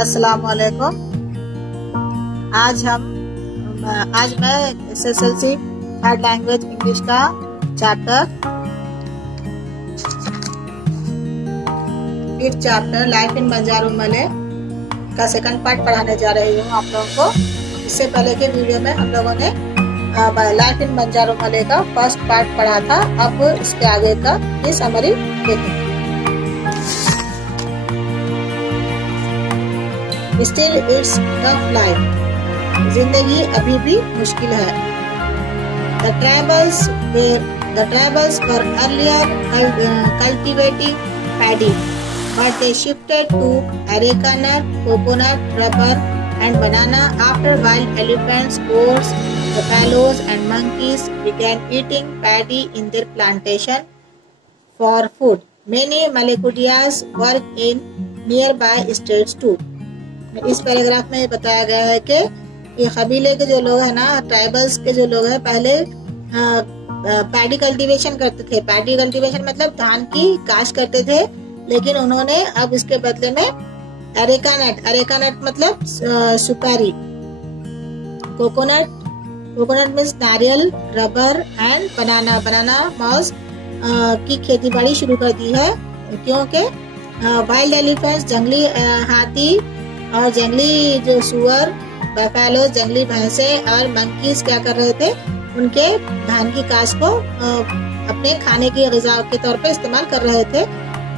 अस्सलाम वालेकुम। आज मैं SSLC थर्ड लैंग्वेज इंग्लिश का chapter 5th chapter life in Banjarumale का सेकंड पार्ट पढ़ाने जा रही हूँ आप लोगों को। इससे पहले के वीडियो में हम लोगों ने लाइफ इन बंजारुमले का फर्स्ट पार्ट पढ़ा था। अब इसके आगे का ये समरी देखें। Still it's tough life. जिंदगी अभी भी मुश्किल है। The tribals were earlier cultivating paddy, but they shifted to areca nut, coconut, rubber, and banana after wild elephants, goats, buffaloes, and monkeys began eating paddy in their plantation for food. Many Malikudiyas work in nearby states too. इस paragraph में बताया गया है कि ये कबीले के जो लोग हैं ना, ट्राइबल्स के जो लोग हैं, पहले पैडी कल्टीवेशन करते थे। पैडी कल्टीवेशन मतलब धान की काश करते थे, लेकिन उन्होंने अब इसके बदले में अरेका नट मतलब सुपारी, कोकोनट मीन्स नारियल, रबर एंड बनाना मॉस की खेती बाड़ी शुरू कर दी है। क्योंकि वाइल्ड एलिफेंट्स जंगली हाथी और जंगली जो सुअर, बफेलो जंगली भैंसे और मंकीज क्या कर रहे थे, उनके धान की काश को अपने खाने की ग़िज़ा के तौर पे इस्तेमाल कर रहे थे।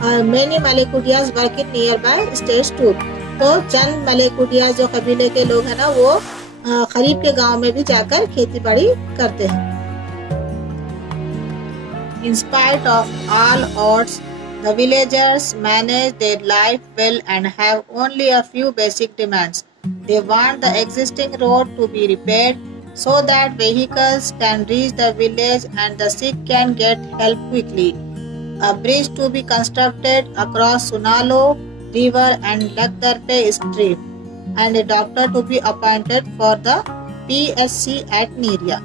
और many Malekudiyas work in nearby states too. तो चंद मालिकुडियाज जो कबीले के लोग हैं ना, वो करीब के गांव में भी जाकर खेती बाड़ी करते हैं। In spite of all odds, the villagers manage their life well and have only a few basic demands. They want the existing road to be repaired so that vehicles can reach the village and the sick can get help quickly. A bridge to be constructed across Sunalo River and Lakdarpe stream, and a doctor to be appointed for the PSC at Niria.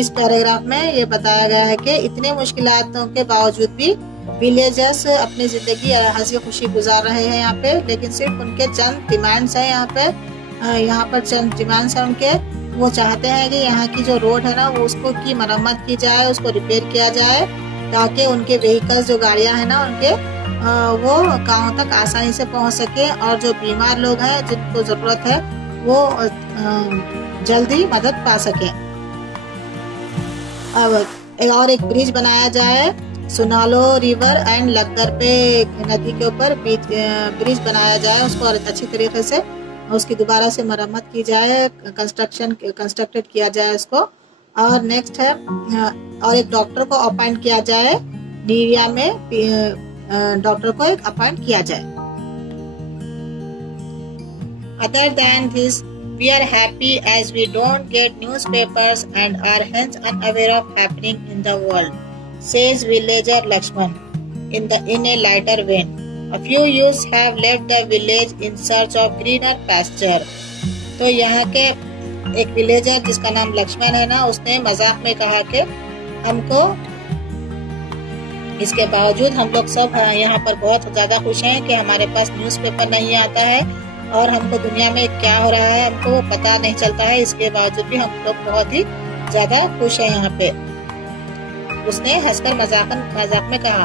इस paragraph में ये बताया गया है कि इतने मुश्किलातों के बावजूद भी विलेजर्स अपनी जिंदगी हंसी खुशी गुजार रहे हैं यहाँ पे, लेकिन सिर्फ उनके चंद डिमांड्स हैं यहाँ पर चंद डिमांड्स हैं उनके। वो चाहते हैं कि यहाँ की जो रोड है ना, वो उसको की मरम्मत की जाए, उसको रिपेयर किया जाए, ताकि उनके व्हीकल्स जो गाड़ियाँ हैं ना उनके वो गाँव तक आसानी से पहुँच सके, और जो बीमार लोग हैं जिनको जरूरत है वो जल्दी मदद पा सके। अब और एक ब्रिज बनाया जाए, सुनालो रिवर एंड लक्कर पे नदी के ऊपर ब्रिज बनाया जाए, उसको अच्छी तरीके से उसकी दोबारा से मरम्मत की जाए, कंस्ट्रक्टेड किया जाए उसको। और नेक्स्ट है, और एक डॉक्टर को अपॉइंट किया जाए, नीरिया में डॉक्टर को एक अपॉइंट किया जाए। Other than this we are happy as we don't get newspapers and are hence unaware of happening in the world, says villager Lakshman in a lighter vein. A few youths have left the village in search of greener pasture. तो यहाँ के एक villager जिसका नाम लक्ष्मण है ना, उसने मजाक में कहा कि हमको इसके बावजूद हम लोग सब यहाँ पर बहुत ज्यादा खुश हैं कि हमारे पास न्यूज़पेपर नहीं आता है और हमको दुनिया में क्या हो रहा है हमको पता नहीं चलता है। इसके बावजूद भी हम लोग बहुत ही ज्यादा खुश हैं यहाँ पे, उसने हंसकर मजाक में कहा।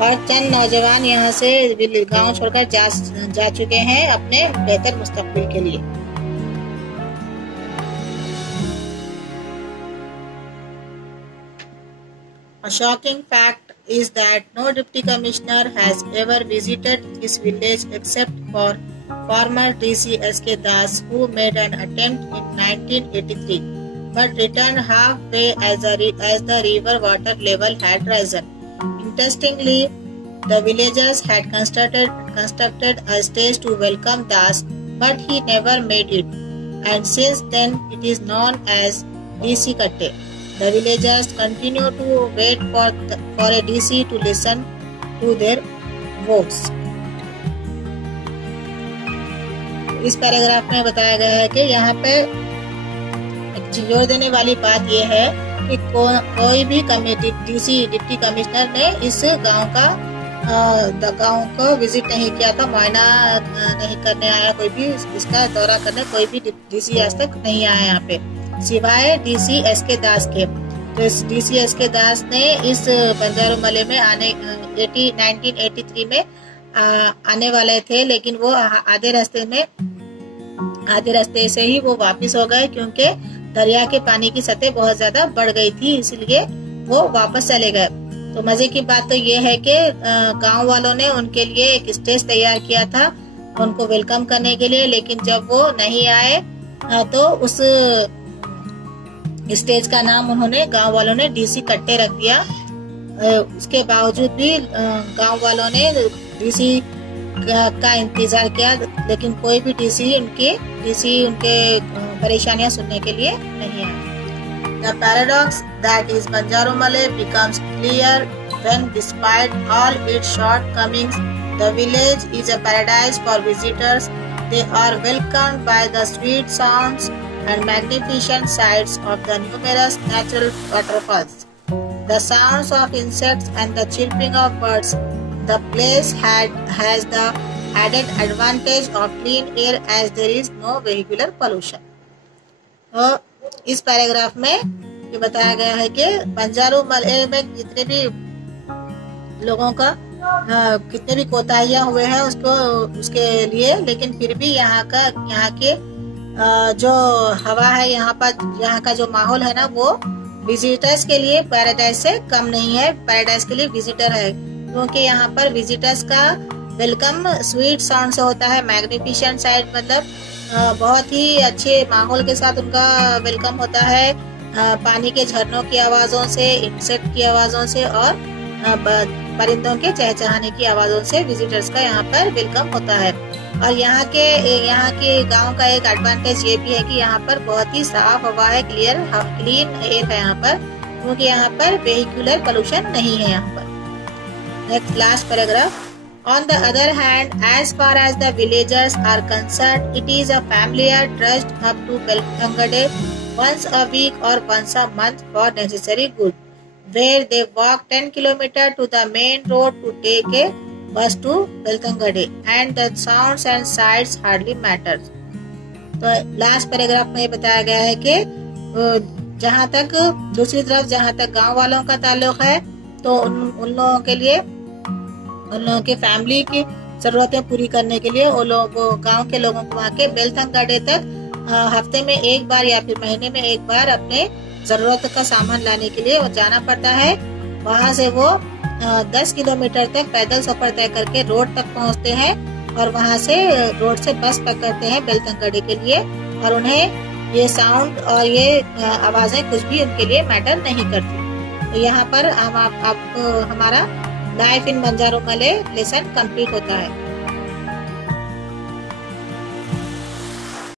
और चंद नौजवान यहाँ से गांव छोड़कर जा चुके हैं अपने बेहतर मुस्तकबिल के लिए। A shocking fact is that no deputy commissioner has ever visited this village except for former DC S.K. Das, who made an attempt in 1983, but returned halfway as the river water level had risen. Interestingly, the villagers had constructed a stage to welcome Das, but he never made it, and since then it is known as DC Katte. The villagers continue to wait for a DC to listen to their votes. इस paragraph में बताया गया है कि यहाँ पे जोर देने वाली बात यह है कि कोई भी डिप्टी कमिश्नर ने इस गांव का गाँव को विजिट नहीं किया था, मुआयना नहीं करने आया कोई भी, इसका दौरा करने कोई भी डीसी आज तक नहीं आया यहाँ पे, सिवाय डीसी एस.के. दास के। तो इस डीसी एस.के. दास ने इस बंजारोमले में 1983 में आने वाले थे, लेकिन वो आधे रास्ते से ही वो वापस हो गए, क्योंकि दरिया के पानी की सतह बहुत ज्यादा बढ़ गई थी, इसलिए वो वापस चले गए। तो मजे की बात तो ये है कि गांव वालों ने उनके लिए एक स्टेज तैयार किया था उनको वेलकम करने के लिए, लेकिन जब वो नहीं आए तो उस स्टेज का नाम उन्होंने गांव वालों ने डीसी कट्टे रख दिया। उसके बावजूद भी गांव वालों ने डीसी का इंतजार किया, लेकिन कोई भी डीसी उनके परेशानियां सुनने के लिए नहीं आया। The paradox that is Banjaromale becomes clear when, despite all its shortcomings, the village is a paradise for visitors. They are welcomed by the sweet sounds and magnificent sights of the numerous natural waterfalls, the sounds of insects and the chirping of birds. The place has the added advantage of clean air as there is no vehicular pollution. तो इस paragraph में ये बताया गया है कि बंजारोमले में जितने भी लोगों का कितने भी कोताहियां हुए हैं उसके लिए, लेकिन फिर भी यहाँ के जो हवा है, यहाँ का जो माहौल है ना, वो विजिटर्स के लिए पैराडाइज से कम नहीं है, पैराडाइज के लिए विजिटर है, क्योंकि यहाँ पर विजिटर्स का वेलकम स्वीट साउंड से होता है। मैग्निफिसेंट साइड मतलब बहुत ही अच्छे माहौल के साथ उनका वेलकम होता है, पानी के झरनों की आवाजों से, इंसेक्ट की आवाजों से और परिंदों के चहचहाने की आवाजों से विजिटर्स का यहाँ पर वेलकम होता है। और यहाँ के गांव का एक एडवांटेज ये भी है कि यहाँ पर बहुत ही साफ हवा है, क्लीन एयर है यहाँ पर, क्योंकि यहाँ पर वेहिकुलर पोल्यूशन नहीं है यहाँ पर। Next last paragraph. On the other hand, as far as the villagers are concerned, it is a familiar trudge up to Beltangade once a week or once a month for necessary goods, where they walk 10 kilometers to the main road to take a bus to Beltangade, and the sounds and sights hardly matter. तो last paragraph में ये बताया गया है कि जहाँ तक दूसरी तरफ जहाँ तक गांव वालों का ताल्लुक है, तो उन लोगों के लिए, उन लोगों के फैमिली की जरूरतें पूरी करने के लिए वो गांव के लोगों को वहाँ के बेलतंगड़े तक हफ्ते में एक बार या फिर महीने में एक बार अपने जरूरत का सामान लाने के लिए वो जाना पड़ता है। वहाँ से वो 10 किलोमीटर तक पैदल सफर तय करके रोड तक पहुँचते हैं, और वहाँ से रोड से बस पकड़ते हैं बेलतंगड़े के लिए, और उन्हें ये साउंड और ये आवाजें कुछ भी उनके लिए मैटर नहीं करती। तो यहाँ पर हमारा लाइफ इन बंजारोमले लेसन कंप्लीट होता है।